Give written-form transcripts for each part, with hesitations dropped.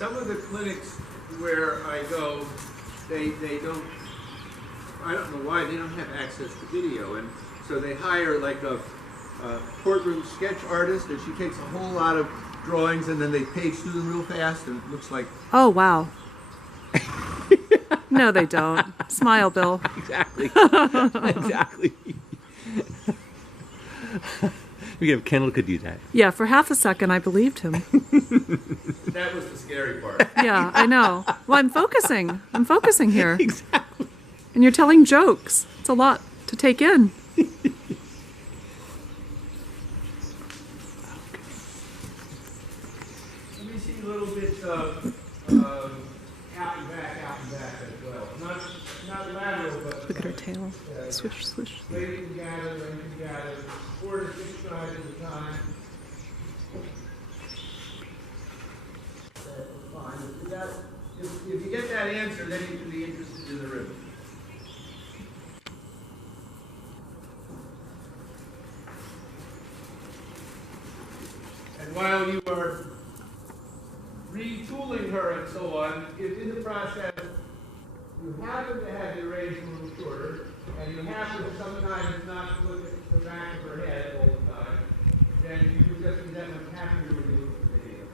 some of the clinics where I go, they don't, I don't know why, they don't have access to video. And so they hire like a courtroom sketch artist, and she takes a whole lot of drawings and then they page through them real fast and it looks like... Oh, wow. No, they don't. Smile, Bill. Exactly. Exactly. Kendall could do that. Yeah, for half a second I believed him. That was the scary part. Yeah, I know. Well, I'm focusing. I'm focusing here. Exactly. And you're telling jokes. It's a lot to take in. Let me see a little bit of out and back as well. Not lateral, but... Look at her tail. Swish, swish. Lady can gather, lady can gather, 4 to 6 strides at a time. That's fine. If you get that answer, then you can be interested in the rhythm. And while you are retooling her and so on, if in the process you happen to have your range a little shorter, and you happen to sometimes not look at the back of her head all the time, then you can just be that much happier when you look at the video.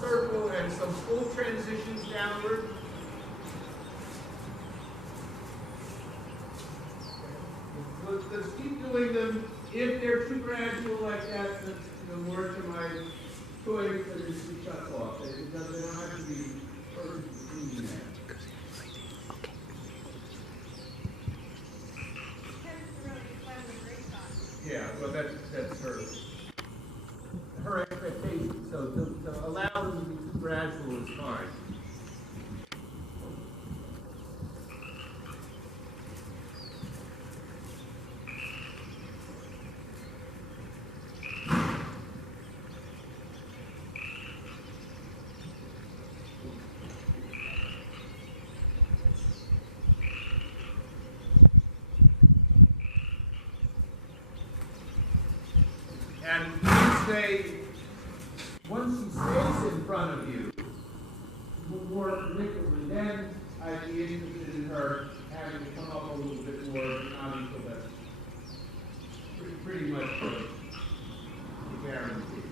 Circle and some full transitions downward. Let's keep doing them. If they're too gradual like that, let's more to my choice and just shut off. They don't have to be perfect between that. Yeah, well that's her expectation. So to allow them to be too gradual is fine. And once she stays in front of you more predictably, then I'd be interested in her having to come up a little bit more, not until that's pretty much the guarantee.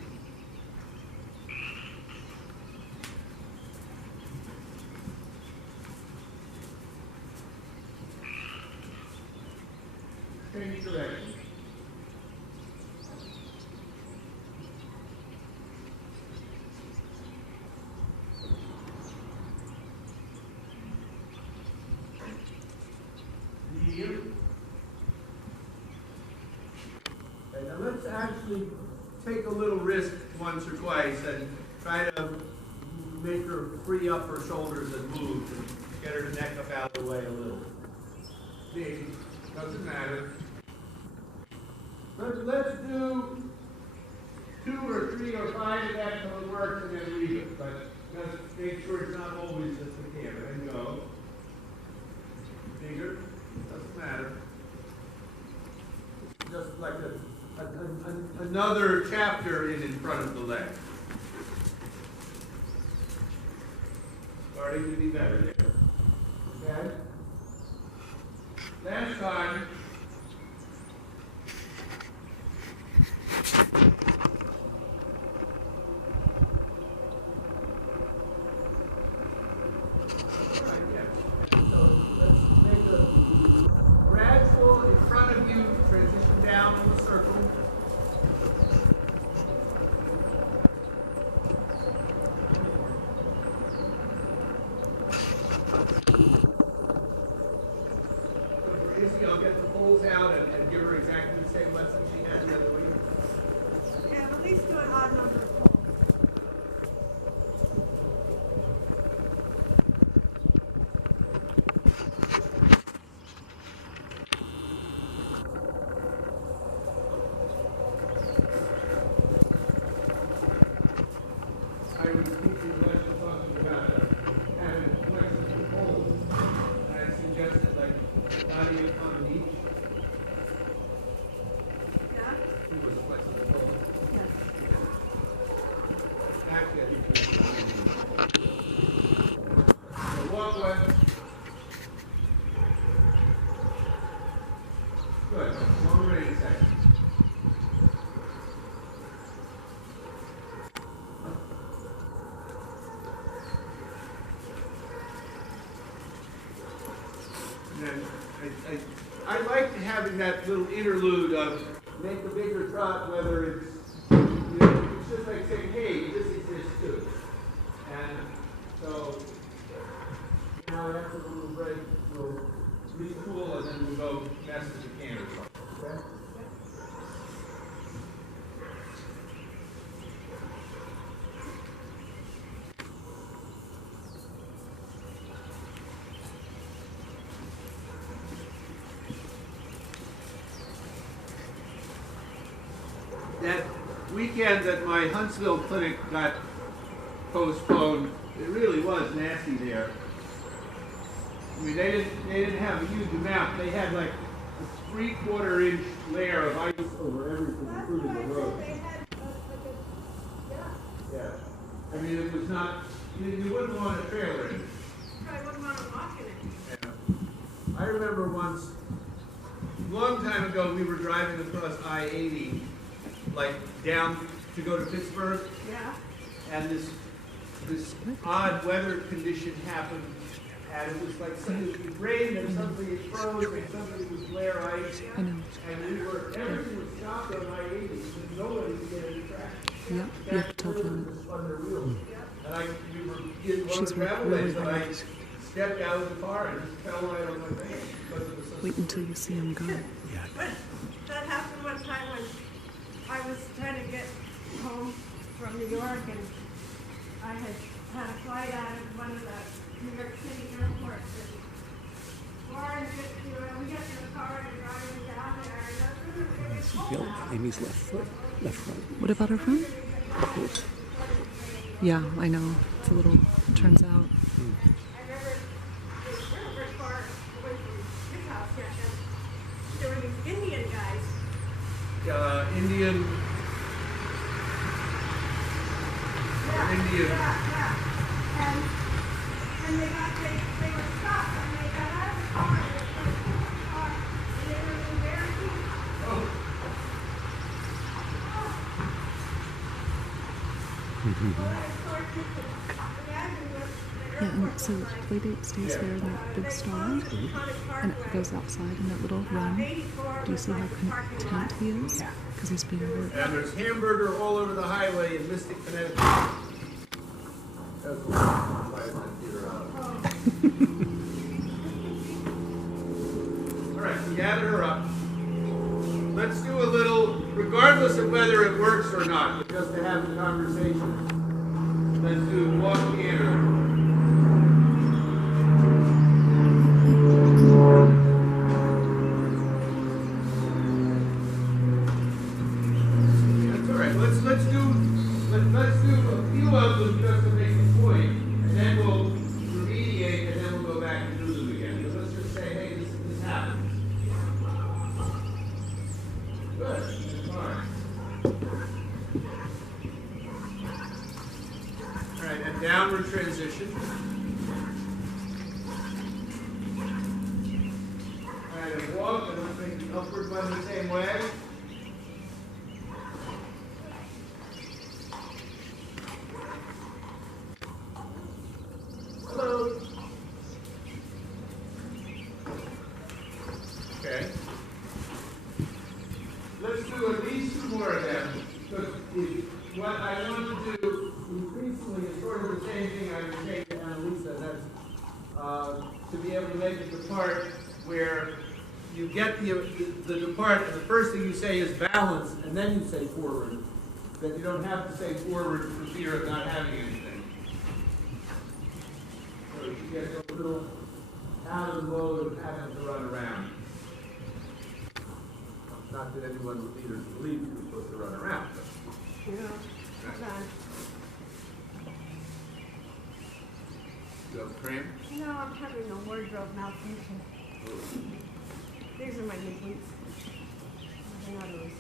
Change direction. Okay, now let's actually take a little risk once or twice and try to make her free up her shoulders and move and get her neck up out of the way a little. See, doesn't matter. Let's do 2 or 3 or 5 of that till it works and then leave it. But just make sure it's not always just the camera. And go. Bigger. Doesn't matter. It's just like another chapter in front of the leg. Starting to be better there. Okay? Last time. I'll get the during that little interlude of make a bigger trot, whether it's, you know, it's just like saying, hey, this exists too. And so now after a little break, we'll retool and then we'll go mess with the can or something. Okay? That weekend that my Huntsville clinic got postponed, it really was nasty there. I mean, they didn't have a huge amount. They had like a 3/4 inch layer of ice over everything, including the road. Yeah. I mean, it was not, you wouldn't want a trailer in it. Probably wouldn't want to walk in it. Yeah. I remember once, a long time ago, we were driving across I-80, like down to go to Pittsburgh, Yeah. and this odd weather condition happened, and it was like it rained and suddenly it froze and suddenly it was glare ice, I know. and everything was stopped on I-80 because nobody could get any traction. Yeah, you have to tell Janet. Spun their wheels. And we were in one of She's the gravel really lanes, and I hard. stepped out of the car and just fell right on my face because it was so Wait until you see him go. But that happened one time when I was trying to get home from New York, and I had a flight out of one of the New York City airports. And Lauren, we get in the car and driving down there, and it was cold out. Amy's left foot, left front. What about her friend? Yeah, I know. It's a little, it turns out. I remember we weren't very far away from his house yet, and there were these Indian guys. Indian. Yeah. And they were stopped, and they got out of the car, and they were in the car, and they were in very deep. Oh. Yeah, and so Playdate stays there in that big stall, and it goes outside in that little run. Do you see how content he is? Because he's being worked. And there's hamburger all over the highway in Mystic, Connecticut. That's why it's not theater out. All right, so gather her up. Let's do a little, regardless of whether it works or not, but just to have the conversation. Let's do walk theater. That's all right. Let's do a few of them just to make a point, and then we'll remediate, and then we'll go back and do them again. So let's just say, hey, this happened. Good. Fine. All right, and downward transition. All right, and walk, and let's make the upward one the same way. Hello. Okay. Let's do at least two more of them. Because what I want to do increasingly is sort of the same thing I was saying to Annalisa, that's to be able to make it the part where you get the part, and the first thing you say is balance, and then you say forward. That you don't have to say forward for fear of not having anything. So you get a little out of the mode of having to run around. Not that anyone would leaders believe you're supposed to run around. But. Yeah. You have cramp? No, I'm having a wardrobe malfunction. These are my new boots. I know those.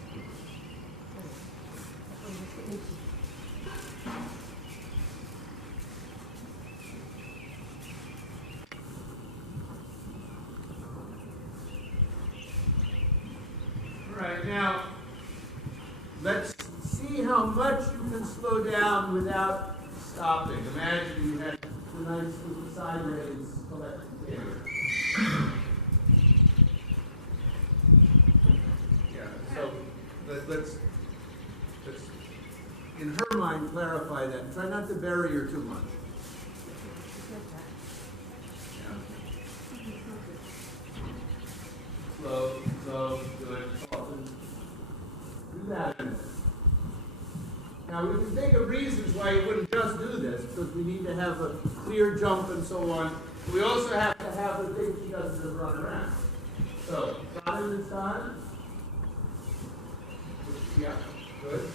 All right, now let's see how much you can slow down without stopping. Imagine you had the nice little side rays collecting together. let's in her mind clarify that. And try not to bury her too much. Slow, slow, good, soften. Do that. Now we can think of reasons why you wouldn't just do this, because we need to have a clear jump and so on. We also have to have the thing she doesn't just run around. So, time is time. Yeah, good.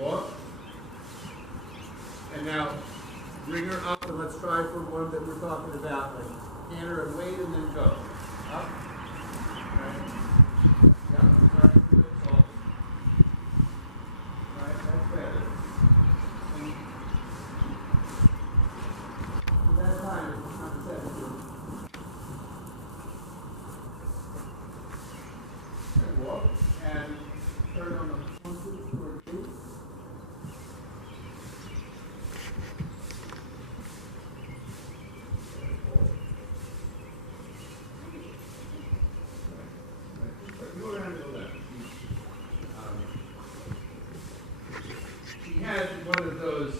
Walk. And now, bring her up and let's try for one that we're talking about, like canter and wait and then go. Up. Right. Yeah, right, good, soft. Right, that's better. And that time is not sensitive. And walk, and turn on the 1, 2, or 2. She had one of those,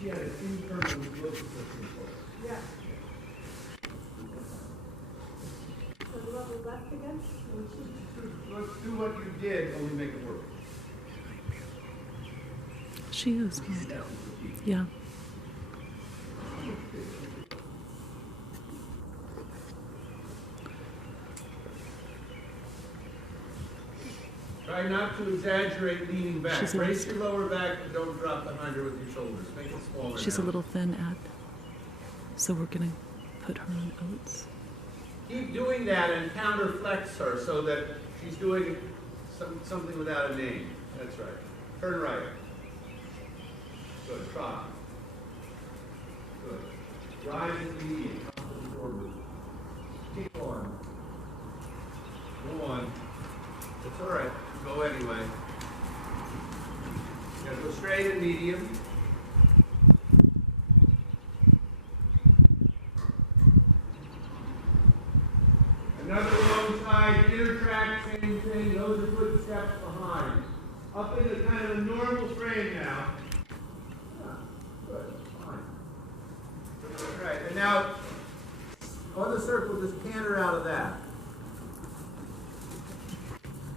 she had an internal look system for it. Yeah. So the rubber left again? Let's do what you did, only make it work. She is good. Yeah. Try not to exaggerate leaning back. She's Brace lost. your lower back and don't drop behind her with your shoulders. Make it smaller. She's now. a little thin, Ed. So we're going to put her on oats. Keep doing that and counterflex her so that she's doing something without a name. That's right. Turn right. Good. Trot. Good. Rise and median. Confident forward. Keep on. Go on. It's all right. Go anyway. Now go straight and medium. Another long side, inner track, same thing. Those are good steps behind. Up into kind of a normal frame now. Yeah, good, fine. All right, and now on the circle, just canter out of that.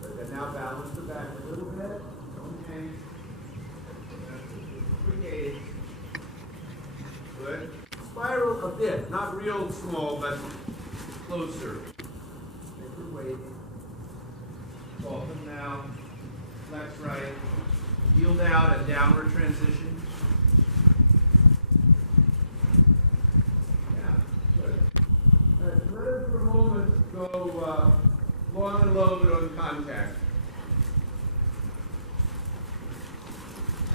Good, and now balance the back a little bit. Don't hang. Brigade. Good. Spiral a bit, not real small, but closer. Make your weight. Soften now. Flex right. Yield out and downward transition. Yeah, good. All right, let her for a moment go long and low but on contact.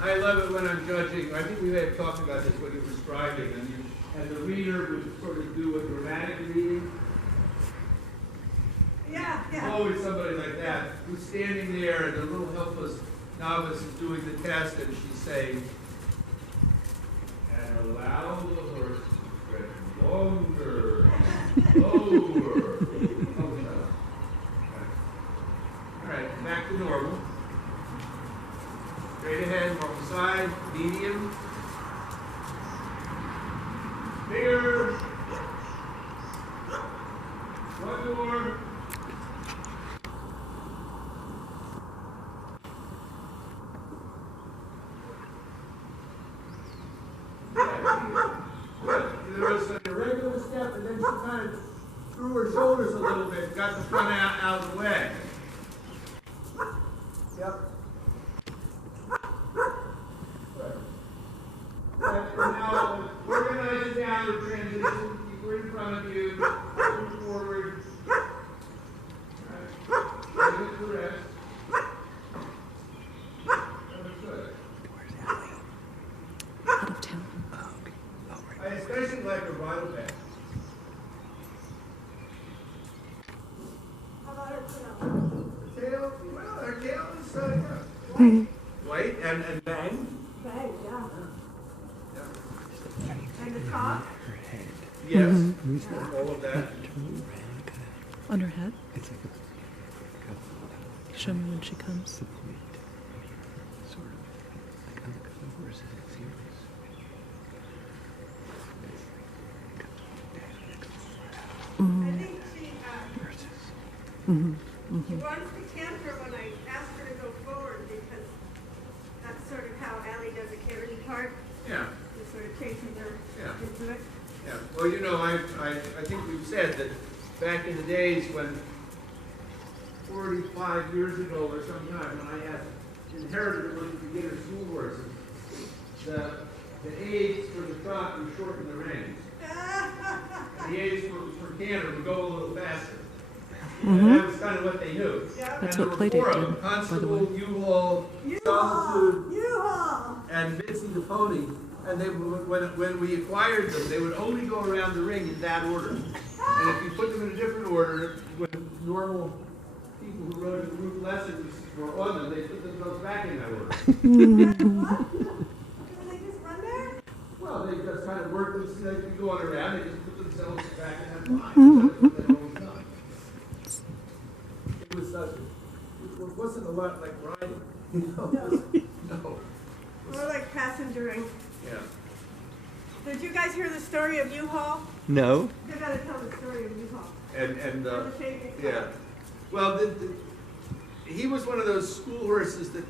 I love it when I'm judging. I think we may have talked about this when you were scribing, and you, as a reader, would sort of do a dramatic reading. Yeah, There's yeah. always somebody like that who's standing there, and the little helpless novice is doing the test, and she's saying, and allow the horse to stretch longer, lower. All right, back to normal. Straight ahead, normal side, medium. Bigger. One more. There was a regular step, and then she kind of threw her shoulders a little bit, got the front out of the way. Yep. Good. And now organize the downward transition. Keep her in front of you. Move forward. All right. Give it to rest. That was good. Out of town. I especially like the bridle band. How about her tail? The tail, well, her tail is Mhm. white and bang. Bang, yeah. Yeah. And the top? Her head. Yes, Yeah. all of that. Turn around. On her head? It's like a Show me when she comes. The point. Sort of. Like undercover horses and series. I think Mm-hmm. she wants to canter when I ask her to go forward because that's sort of how Allie does a carry part. Yeah, It sort of chases her Yeah. into it. yeah. Well, you know, I think we've said that back in the days when 45 years ago or sometime when I had inherited a bunch of beginner school horses, the age for the trot would shorten the reins. The age for canter would go a little faster. And that was kind of what they knew. That's and what there were Playdate 4 of them, did, by the Constable, way. U-Haul, Solitude, U-Haul! and Mitzi the pony. And they would, when we acquired them, they would only go around the ring in that order. And if you put them in a different order, when normal people who rode the group lessons were on them, they put themselves back in that order. What? Do they just run there? Well, they just kind of worked them, so they could go on around, they just put themselves back in that line. That's what they'd always done. It was it wasn't a lot like riding, you know? No. More like passengering. Yeah. Did you guys hear the story of U-Haul? No. You gotta tell the story of U-Haul. And The shaving yeah. club. Well, he was one of those school horses that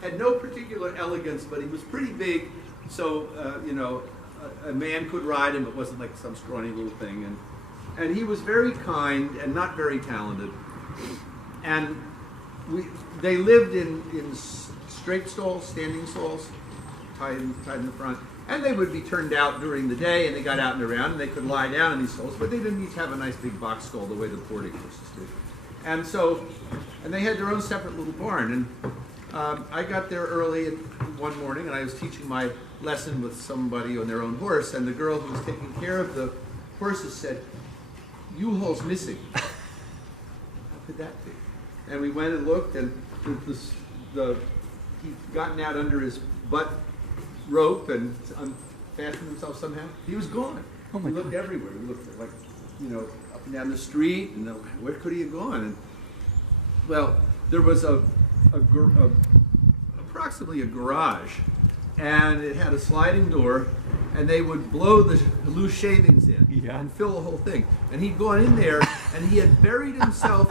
had no particular elegance, but he was pretty big, so you know, a man could ride him. It wasn't like some scrawny little thing, and he was very kind and not very talented. And they lived in straight stalls, standing stalls, tied in the front. And they would be turned out during the day, and they got out and around, and they could lie down in these stalls, but they didn't each have a nice big box stall the way the boarding horses did. And so, and they had their own separate little barn. And I got there early one morning, and I was teaching my lesson with somebody on their own horse, and the girl who was taking care of the horses said, "U-Haul's missing." How could that be? And we went and looked, and he'd gotten out under his butt rope and unfastened himself somehow. He was gone. Oh my we looked everywhere. We looked like, you know, up and down the street, and where could he have gone? And well, there was approximately a garage, and it had a sliding door, and they would blow the loose shavings in Yeah. and fill the whole thing. And he'd gone in there, and he had buried himself